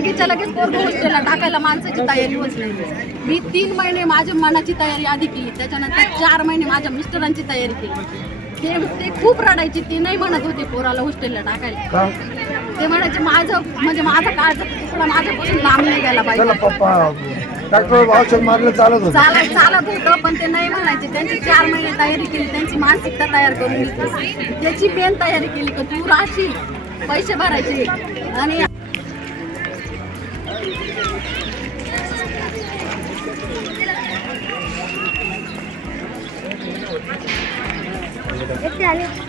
लगेचच्या लगेच पोरग हॉस्टेलला टाकायला माणसाची तयारी होत नाही. मी तीन महिने माझ्या मनाची तयारी आधी केली त्याच्यानंतर चार महिने माझ्या मिस्टरांची तयारी केली. ते ते खूप रडायचे ते नाही म्हणत होते पोराला हॉस्टेलला टाकायला. ते म्हणायचे माझं म्हणजे माझा काळचा तुकडा माझ्यापासून लांब नाही गेला पाहिजे मारलं चालत होतं. चालत चालत होतं पण ते नाही म्हणायचे. त्यांची चार महिने तयारी केली त्यांची मानसिकता तयार करून घेतली. त्याची मेन तयारी केली का तू राहशील? पैसे भरायचे. आणि काय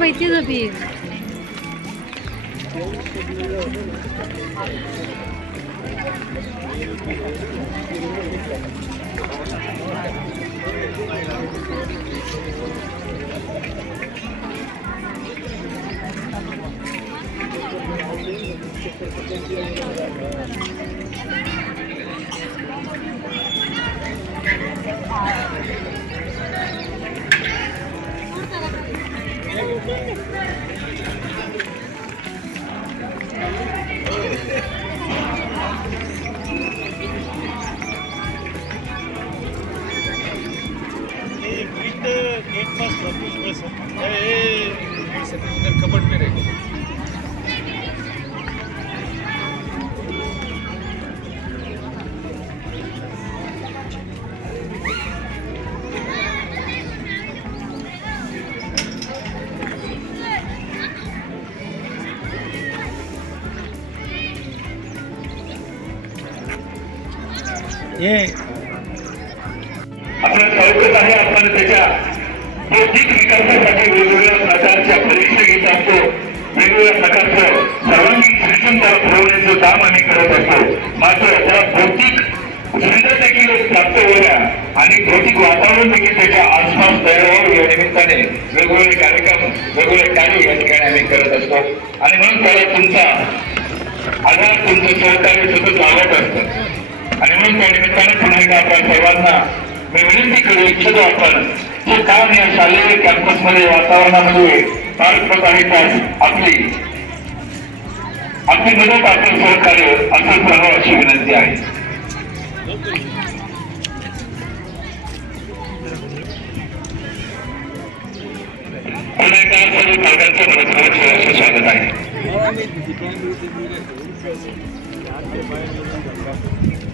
माहिती बी कपट Thank you. ये। आपलं स्वागत आहे आपण त्याच्या बौद्धिक विकासासाठी वेगवेगळ्या प्रकारच्या परीक्षा घेत असतो. वेगवेगळ्या प्रकारचं सर्वांगीण पुरवण्याचं काम आम्ही करत असतो. मात्र भौतिक सुविधा देखील प्राप्त आणि भौतिक वातावरण देखील त्याच्या आसपास तयार व्हावं या निमित्ताने वेगवेगळे कार्यक्रम वेगवेगळे कार्य या ठिकाणी आम्ही करत असतो. आणि म्हणून त्याला तुमचा आधार तुमचं सहकार्य सतत लावत असतं. आणि म्हणून त्या निमित्ताने पुन्हा एकदा आपण सर्वांना मी विनंती करू इच्छितो आपण हे काम या शालेय कॅम्पसमध्ये वातावरणामध्ये पार आहे त्यास आपली आपली मदत आपण सहकार्य असं करावं अशी विनंती आहे. स्वागत आहे सर्व पालकांचं मनपूर्वक असं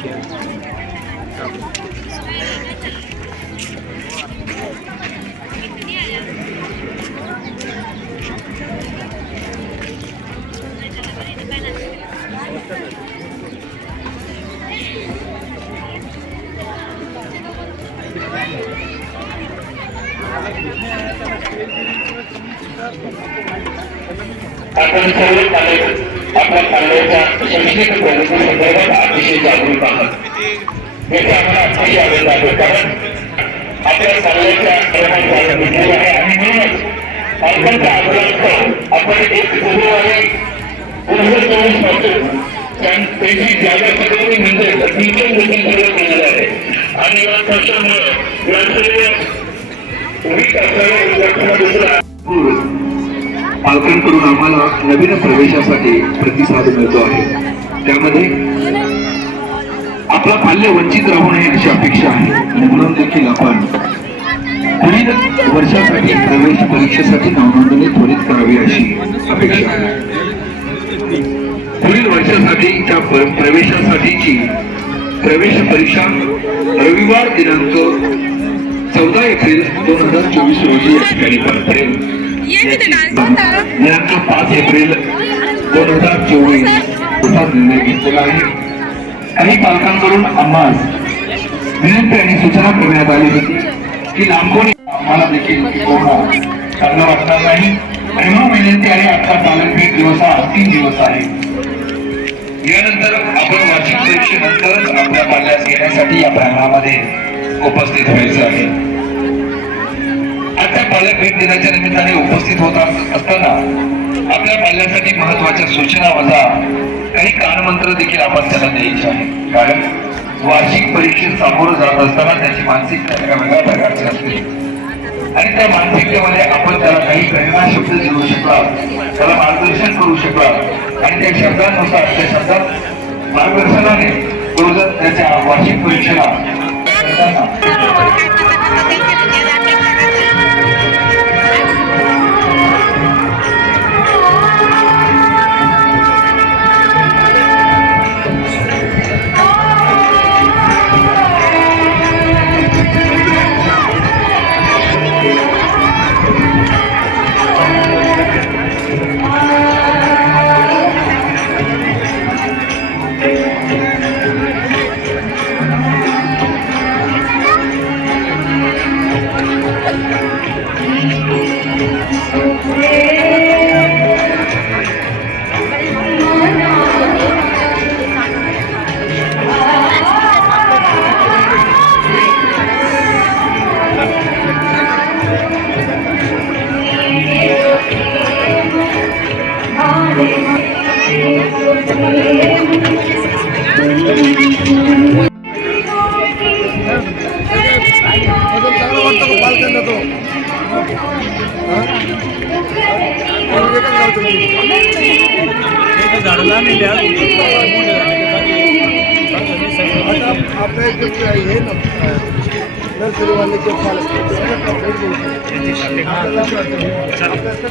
स्वागत आहे आपण सर्व पालक आपल्या पाल्याच्या शैक्षणिक प्रगती संदर्भात अतिशय जागरूक आहात याचा आम्हाला अतिशय आनंद आहे कारण आपल्या आहे आणि म्हणूनच पालकांच्या आग्रहास्तव आपण एक फेब्रुवारी चोवीसपासून त्यांची जागा म्हणजे टीचर देखील केलेलं आहे आणि या कष्टामुळे पालकांकडून आम्हाला नवीन प्रवेशासाठी प्रतिसाद मिळतो आहे. त्यामध्ये आपला बाल्य वंचित राहू नये अशी अपेक्षा आहे. आणि म्हणून देखील आपण पुढील वर्षासाठी प्रवेश परीक्षेसाठी नावनोंदणी त्वरित करावी अशी अपेक्षा आहे. पुढील वर्षासाठीच्या प्र- प्रवेशासाठीची प्रवेश परीक्षा रविवार दिनांक चौदा एप्रिल दोन हजार चोवीस रोजी या ठिकाणी पार पडेल. दिनांक पाच एप्रिल दोन हजार चोवीस असा निर्णय घेतलेला आहे. काही पालकांकडून आम्हास विनंती आणि सूचना करण्यात आली होती की लांबून आम्हाला देखील शिकवणं चांगलं वाटणार नाही. आणि मग विनंती आहे आजचा पालक दिवस हा अंतिम दिवस आहे. यानंतर आपण वार्षिक परीक्षेनंतरच आपल्या पाल्यास घेण्यासाठी या प्रांगणामध्ये उपस्थित व्हायचं आहे. आपल्या पालक भेट दिनाच्या निमित्ताने उपस्थित होत असताना आपल्या पाल्यासाठी महत्त्वाच्या सूचना वजा काही कानमंत्र देखील आपण त्याला द्यायचे आहे कारण वार्षिक परीक्षेत सामोरं जात असताना त्याची मानसिकता एका वेगळ्या प्रकारची असते. आणि त्या मानसिकतेमध्ये आपण त्याला काही प्रेरणा शब्द देऊ शकला त्याला मार्गदर्शन करू शकला आणि त्या शब्दांनुसार त्या शब्दात मार्गदर्शनाने तो जर त्याच्या वार्षिक परीक्षेला आपल्या आहे हे नर्सरीवाले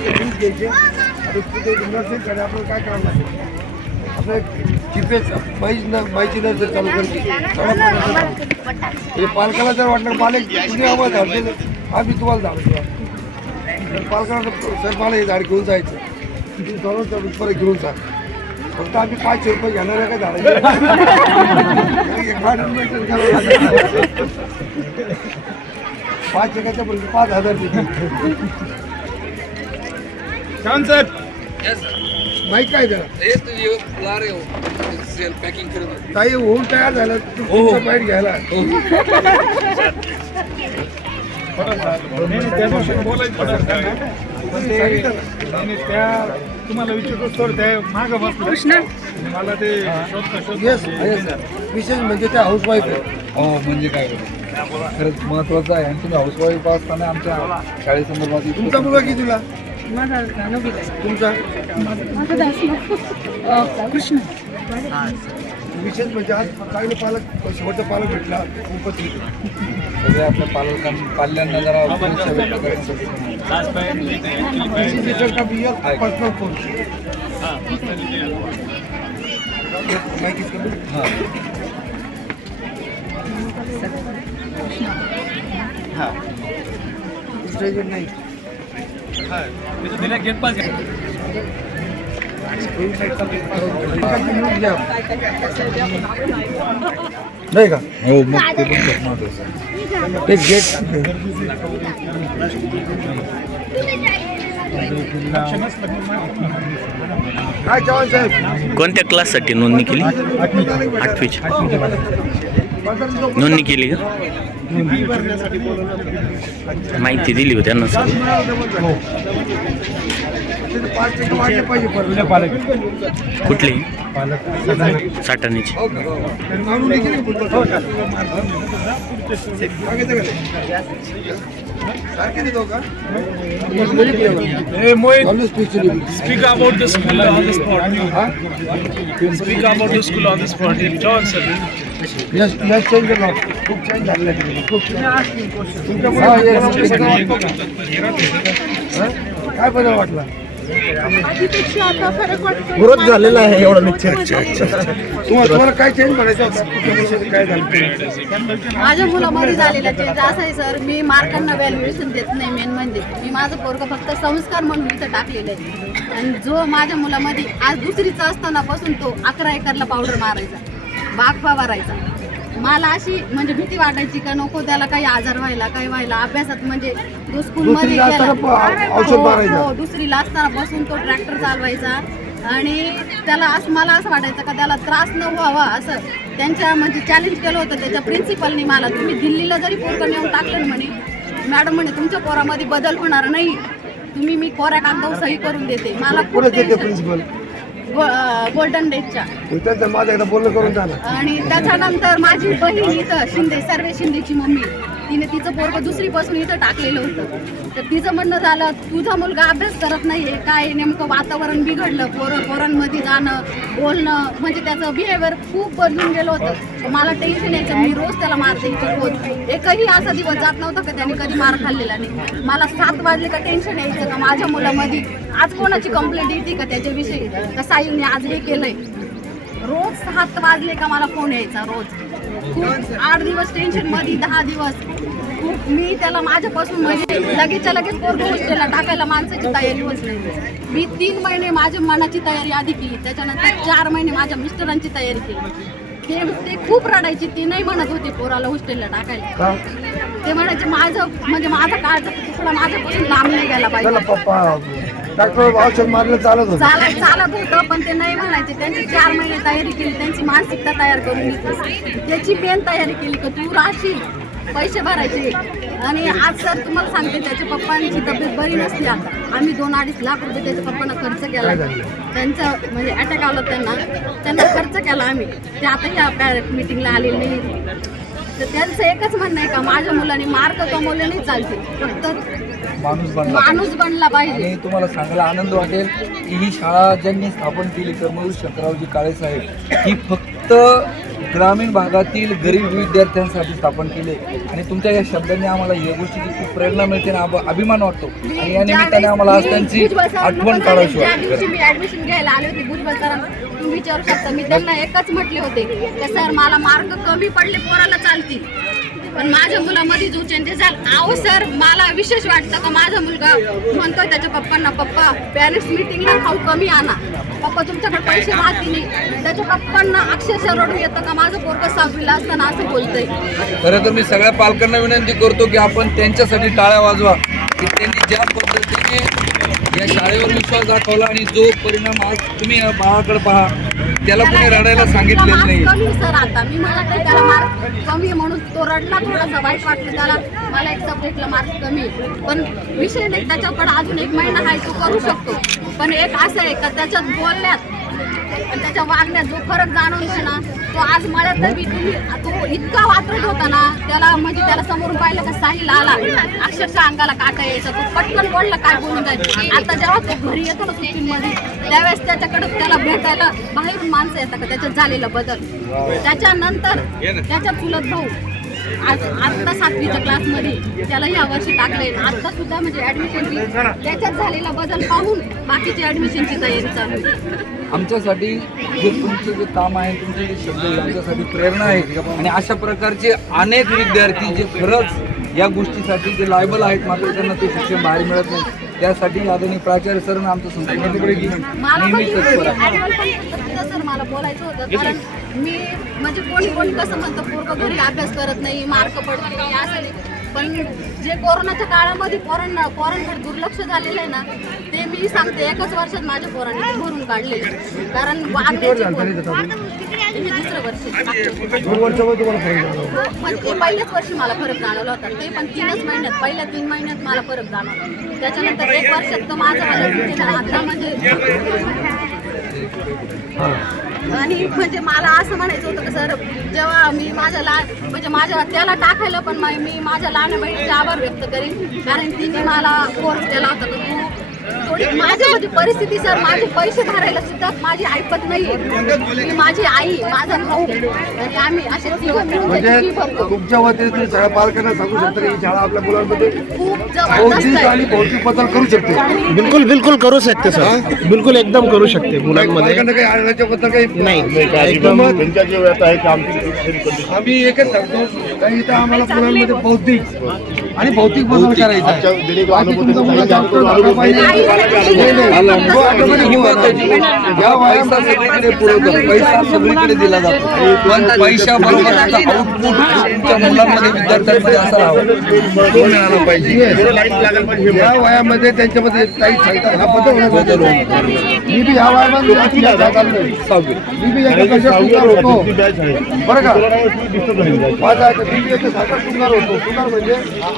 वीज घ्यायचे आणि तिथे नर्सरीकडे काय करावं लागेल आपल्या चिपेच बाईच न बाईची नर्सरी चालू करते हे पालकाला जर वाटलं पालक तुम्ही आम्हाला झाड आम्ही तुम्हाला झाड पालकाला सर मला हे झाड घेऊन जायचं. परत घेऊन जा. फक्त आम्ही पाचशे रुपये घेणार आहे का झाडाचे पाच एकाच्या पर्यंत पाच हजार छान सर माहीत काय त्याला ताई होऊन तयार झालं. तुमचा बाईट घ्यायला. बोलायचं त्या तुम्हाला विचारतो सर त्या माग बसलो. मला ते येस येस विशेष म्हणजे त्या हाऊस वाईफ आहे. हो म्हणजे काय. खरंच महत्वाचं आहे. आणि तुम्ही हाऊसवाईफ असताना आमच्या शाळेसंदर्भात तुमचा मुलगा कितीला तुमचा? विशेष म्हणजे आज चांगले पालक शेवटचा पालक भेटला. उपस्थित सगळ्या आपल्या पालकां पाल्यांना जरा शुभेच्छा व्यक्त करण्यासाठी पर्सनल फ़ोन मैं किसका दूँ? हाँ. दूसरा एजेंट नहीं का? हो मग ते पण आहे. ते गेट काय चव्हाण साहेब? कोणत्या क्लाससाठी नोंदणी केली? आठवीची नोंदणी केली का? माहिती दिली होती त्यांना सर पाच टक्के वाढले पाहिजे परत कुठली साठाण्याची मागून देखील सांगितलं का नाही? सारखे देतो का Hey, Mohit, always specially speak about the school on the spot. Speak about the school on the spot. John, sir. Yes yes change केलं खूप चेंज झालेलं आहे तिकडे, खूप तुमच्या काय बदल वाटला ग्रोथ झालेला आहे एवढा निश्चित तुम्हाला तुम्हाला काय चेंज करायचं होतं? तुमच्या मुलाचं काय झालं? माझ्या मुलामध्ये झालेला चेंज असा आहे सर मी मार्कांना व्हॅल्युएशन देत नाही मेन म्हणजे. मी माझं पोरगं फक्त संस्कार म्हणून इथं टाकलेलं आहे. आणि जो माझ्या मुलामध्ये आज दुसरीचा असताना पासून तो अकरा एकरला पावडर मारायचा बाग फवारायचा. मला अशी म्हणजे भीती वाटायची का नको त्याला काही आजार व्हायला काही व्हायला. अभ्यासात म्हणजे तो स्कूलमध्ये दुसरीला गेला असताना प- औषध हो, मारायचा. हो, दुसरीला असताना पासून तो ट्रॅक्टर चालवायचा. आणि त्याला असं मला असं वाटायचं का त्याला त्रास न व्हावा असं. त्यांच्या म्हणजे चॅलेंज केलं होतं त्याच्या प्रिन्सिपलनी मला. तुम्ही दिल्लीला जरी पोरकं नेऊन टाकलं ना म्हणे मॅडम म्हणे तुमच्या पोरामध्ये बदल होणार नाही. तुम्ही मी कोऱ्या कागदावर सही करून देते. मला खूप पुढे येते tension- प्रिन्सिपल गोल्डन डेजच्या त्यांचं माझं एकदा बोलणं करून ना. आणि त्याच्यानंतर माझी बहीण इथं शिंदे सर्वे शिंदेची मम्मी. तिने तिचं पोरगं दुसरीपासून इथं टाकलेलं होतं. तर तिचं म्हणणं झालं तुझा मुलगा अभ्यास करत नाहीये. काय नेमकं वातावरण बिघडलं पोरं पोरांमध्ये जाणं बोलणं म्हणजे त्याचं बिहेवियर खूप बदलून गेलं होतं. मला टेन्शन यायचं मी रोज त्याला मार द्यायची रोज. एकही असा दिवस जात नव्हता का त्याने कधी मार खाल्लेला नाही. मला सात वाजले का टेन्शन यायचं का माझ्या मुलामध्ये? आज कोणाची कंप्लेंट येते का त्याच्याविषयी? का साईलने आज हे केलंय. रोज सात वाजले का मला फोन यायचा रोज. खूप आठ दिवस टेन्शनमध्ये दहा दिवस. खूप मी त्याला माझ्यापासून म्हणजे लगेचच्या लगेच पोरग हॉस्टेलला टाकायला माणसाची तयारी होत नाही. मी तीन महिने माझ्या मनाची तयारी आधी केली त्याच्यानंतर चार महिने माझ्या मिस्टरांची तयारी केली. ते ते खूप रडायची ती नाही म्हणत होती पोराला हॉस्टेलला टाकायला. ते म्हणायचे माझं म्हणजे माझा काळचा तुकडा माझ्यापासून लांब नाही गेला पाहिजे. चालत चालत होतं पण ते नाही म्हणायचे. त्यांची चार महिने तयारी केली त्यांची मानसिकता तयार करून घेतली. त्याची मेन तयारी केली का तू राहशील पैसे भरायचे. आणि आज सर तुम्हाला सांगते त्याच्या पप्पांची तब्येत बरी नसली आता. आम्ही दोन अडीच लाख रुपये त्याच्या पप्पांना खर्च केला. त्यांचा म्हणजे अटॅक आला त्यांना. त्यांना खर्च केला आम्ही. ते आता ह्या पॅरेंट मिटिंगला आलेले नाही. तर त्यांचं एकच म्हणणं आहे का माझ्या मुलांनी मार्क कमवले नाही चालते. फक्त माणूस बनला माणूस बनला पाहिजे. आणि तुम्हाला सांगायला आनंद वाटेल की ही शाळा ज्यांनी स्थापन केली कर्मवीर शंकररावजी काळे साहेब ही फक्त ग्रामीण भागातील गरीब विद्यार्थ्यांसाठी स्थापन केली. आणि तुमच्या या शब्दांनी आम्हाला या गोष्टीची खूप प्रेरणा मिळते आणि अब- अभिमान वाटतो. आणि या निमित्ताने आम्हाला आज त्यांची आठवण काढायची ज्या वाटते दिवशी मी ऍडमिशन घ्यायला आले होते भुजबळ सरांना तुम्ही विचारू शकता मी त्यांना एकच म्हटले होते की सर मला मार्क कमी पडले पोराला चालतील. पण माझ्या मुलामध्ये जो चेंजेस झाला अहो सर मला विशेष वाटतं का माझा मुलगा म्हणतोय त्याच्या पप्पांना पप्पा पॅरेंट्स मिटिंगला खाऊ कमी आणा. पप्पा तुमच्याकडे पैसे राहतील नाही. त्याच्या पप्पांना अक्षरशः रडू येतं का? माझं पोरगं सहावीला असताना असं बोलतंय. खरं तर मी सगळ्या पालकांना विनंती करतो की आपण त्यांच्यासाठी टाळ्या वाजवा. की त्यांनी ज्या पद्धतीने या शाळेवर विश्वास दाखवला आणि जो परिणाम आज तुम्ही या बाळाकडे पहा त्याला कोणी रडायला सांगितलेलं नाही कमी सर आता. मी म्हणत नाही त्याला मार्क कमी म्हणून तो रडला थोडासा वाईट वाटलं त्याला. मला एक सब्जेक्टला मार्क कमी. पण विषय नाही त्याच्याकडे अजून एक महिना आहे तो करू शकतो. पण एक असं आहे का त्याच्यात बोलण्यात आणि त्याच्या वागण्यात जो फरक जाणवतो ना तो आज मळ्यात बी तुम्ही तो इतका वात्रट होता ना त्याला म्हणजे त्याला समोरून पाहिलं का साहिल आला अक्षरशः अंगाला काटा यायचा तो पटकन बोलला काय बोलून जायचं आता जेव्हा तो घरी येतो ना सुट्टीमध्ये त्यावेळेस त्याच्याकडे त्याला भेटायला बाहेरून माणसं येतात का? त्याच्यात झालेला बदल. त्याच्यानंतर त्याच्या चुलत भाऊ आज आत्ता सातवीच्या क्लासमध्ये त्याला या वर्षी टाकलंय. आता सुद्धा म्हणजे ऍडमिशनची त्याच्यात झालेला बदल पाहून बाकीची ऍडमिशनची तयारी चालू आहे. आमच्यासाठी जे तुमचं जे काम आहे तुमचे जे शब्द आहे आमच्यासाठी प्रेरणा आहे. आणि अशा प्रकारचे अनेक विद्यार्थी जे खरंच या गोष्टीसाठी जे लायबल आहेत मात्र त्यांना ते शिक्षण बाहेर मिळत नाही. त्यासाठी आदरणीय प्राचार्य सर आमचं संपूर्ण मला मी म्हणजे कोणी कोणी कसं म्हणतं पोरगं घरी अभ्यास करत नाही मार्क पडत नाही असं नाही. पण जे कोरोनाच्या काळामध्ये पोरांना पोरांकडे दुर्लक्ष झालेलं आहे ना ते मी सांगते एकच वर्षात माझ्या पोरांनी भरून काढले कारण हे दुसरं वर्ष हो, ते पहिल्याच वर्षी मला फरक जाणवला होता. ते पण तीनच महिन्यात पहिल्या तीन महिन्यात मला फरक जाणवला. त्याच्यानंतर एक वर्षात तर माझं म्हणजे आणि म्हणजे मला असं म्हणायचं होतं की सर जेव्हा मी माझ्या लहान म्हणजे माझ्या त्याला टाकायला पण मी माझ्या लहान बहिणीचे आभार व्यक्त करेन. कारण तिने मला फोर्स केला होता तू माझ्यामध्ये परिस्थिती सर माझे पैसे भरायला सुद्धा माझी ऐपत नाहीये. मी माझी आई माझा भाऊ आणि आम्ही असे तिघं मिळून म्हणजे त्याची fee भरतो. तुमच्या वतीने तुम्ही शाळा पालकांना सांगू शकता की ही शाळा आपल्या मुलांमध्ये खूप जबरदस्त बौद्धिक आणि आहे भौतिक बदल करू शकते. बिलकुल बिलकुल करू शकते सर. बिलकुल एकदम करू शकते मुलांमध्ये. पालकांना काही आणण्याच्या बद्दल काही नाही. एकदम आम्ही एकच सांगतो. काही इथं आम्हाला मुलांमध्ये बौद्धिक आणि भौतिक बदल करायचा पैसा वयामध्ये सगळीकडे पुरवतो पैसा सगळीकडे दिला जातो पण पैशा बरोबर त्याचा आउटपुट तुमच्या मुलांमध्ये विद्यार्थ्यांमध्ये असा हवा तो मिळाला पाहिजे या वयामध्ये त्यांच्यामध्ये काही सांगतात हा बदल होणं बदल मी बी या वयामध्ये मी बी होतो बरं का माझा आता मी बी याच्या सारखा सुंदर होतो सुंदर म्हणजे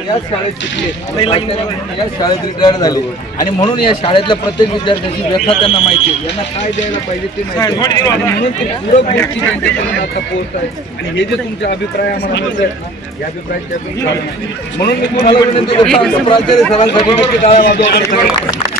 या शाळेत शिकले या शाळेत रिटायर झाले आणि म्हणून या शाळेतल्या प्रत्येक विद्यार्थ्याची व्यथा त्यांना माहिती आहे. यांना काय द्यायला पाहिजे ते माहिती म्हणून ते पूरक गोष्टी त्यांच्यापर्यंत आता पोहोचत आणि हे जे तुमचे अभिप्राय आम्हाला मिळत आहेत या नये. म्हणून मी तुम्हाला विनंती करतो प्राचार्य सरांसाठी नक्की टाळ्या वाजवा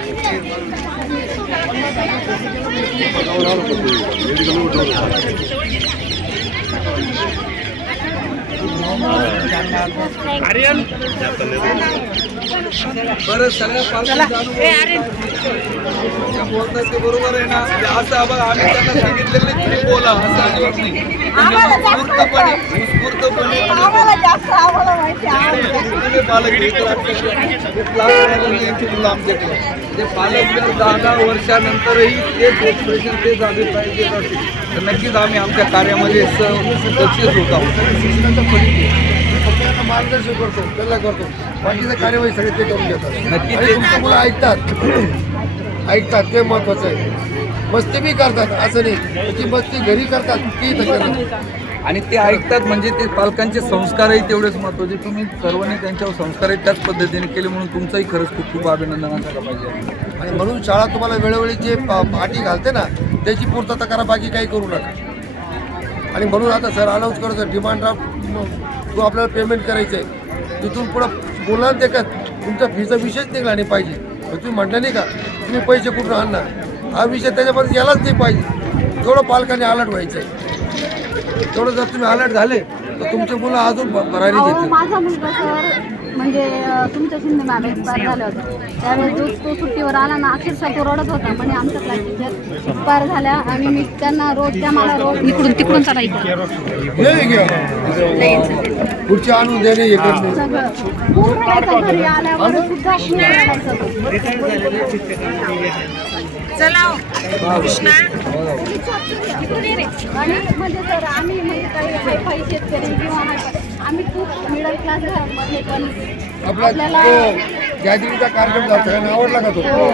హరియన్ बरं सगळ्या बोलतात ते बरोबर आहे ना. म्हणजे असं आम्ही त्यांना सांगितलेलं नाही तुम्ही बोला असं अजिबात नाही. उत्स्फूर्तपणे पालक आमच्याकडे. क्लास मॅनेजर यांची मुलं आमच्याकडे. ते पालक जर दहा दहा वर्षानंतरही तेच एक्सप्रेशन तेच तर नक्कीच आम्ही आमच्या कार्यामध्ये सक्सेस होत आहोत. मार्गदर्शन करतो त्यांना करतो. बाकीचं कार्यवाही सगळे ते करून घेतात नक्की आणि ते- तुमचं मुलं ऐकतात. ऐकतात ते महत्वाचं आहे. मस्ती बी करतात असं नाही. ती मस्ती घरी करतात ती आणि ते ऐकतात म्हणजे ते पालकांचे संस्कारही तेवढेच महत्त्वाचे. तुम्ही सर्वांनी त्यांच्यावर संस्कारही त्याच पद्धतीने केले म्हणून तुमचंही खरंच खूप खूप अभिनंदन असायला पाहिजे. आणि म्हणून शाळा तुम्हाला वेळोवेळी जे पाठी घालते ना त्याची पूर्तता करा बाकी काही करू नका. आणि म्हणून आता सर अनाऊन्स करतो डिमांड ड्राफ्ट जो आपल्याला पेमेंट करायचं आहे तिथून पुढं मुलांना ते का? तुमच्या फीचा विषयच निघाला नाही पाहिजे. तुम्ही म्हटलं नाही का? तुम्ही पैसे कुठून आणणार? हा विषय त्याच्यापर्यंत गेलाच नाही पाहिजे. तेवढं पालकांनी अलर्ट व्हायचं आहे तेवढं जर तुम्ही अलर्ट झाले तर तुमचे मुलं अजून भ- भरारी अहो घेतील. माझा मुलगा सर म्हणजे तुमच्या शिंदे मॅम एक्सपायर झाले होते. त्यावेळेस जो तो सुट्टीवर आला ना अक्षरशः तो रडत होता. म्हणजे आमच्या क्लास टीचर एक्सपायर झाल्या आणि मी त्यांना रोज त्या मला रोज इकडून तिकडून चालायचं हे घ्या पुढचे आणून देणे हे करणे सगळं. खूप रडायचं घरी आल्यावर सुद्धा खूप रडायचं तो. आणि म्हणजे सर आम्ही म्हणजे काही हायफाय शेतकरी किंवा हायफाय- आम्ही खूप मिडल क्लास घरांमध्ये पण आपला आपल्याला तो गॅदरिंगचा कार्यक्रम आणि आवडला का तो? हो?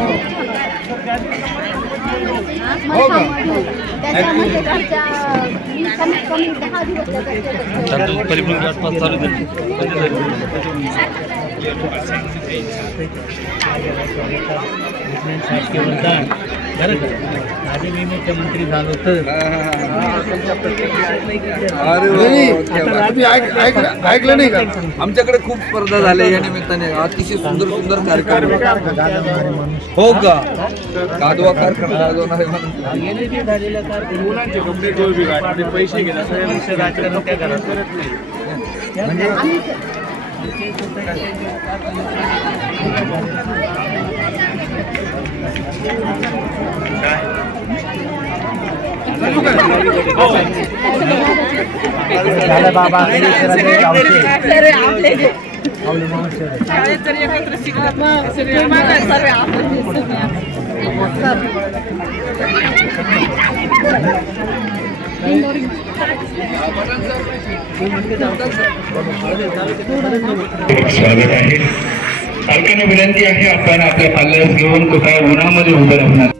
मठामध्ये त्याच्यामध्ये घरच्या मी कमीत कमी दहा दिवस माझे मी मुख्यमंत्री झालो तर ऐकलं ऐकलं नाही का आमच्याकडे खूप स्पर्धा झाल्या या निमित्ताने. अतिशय सुंदर सुंदर कार्यक्रम. हो का? गादवा कार्यक्रम मुलांचे कपडे पैसे करत नाही म्हणजे चालू करा. स्वागत आहे. पालकांना विनंती आहे आपण आपल्या पाल्यास घेऊन कुठल्या उन्हामध्ये उभं राहणार.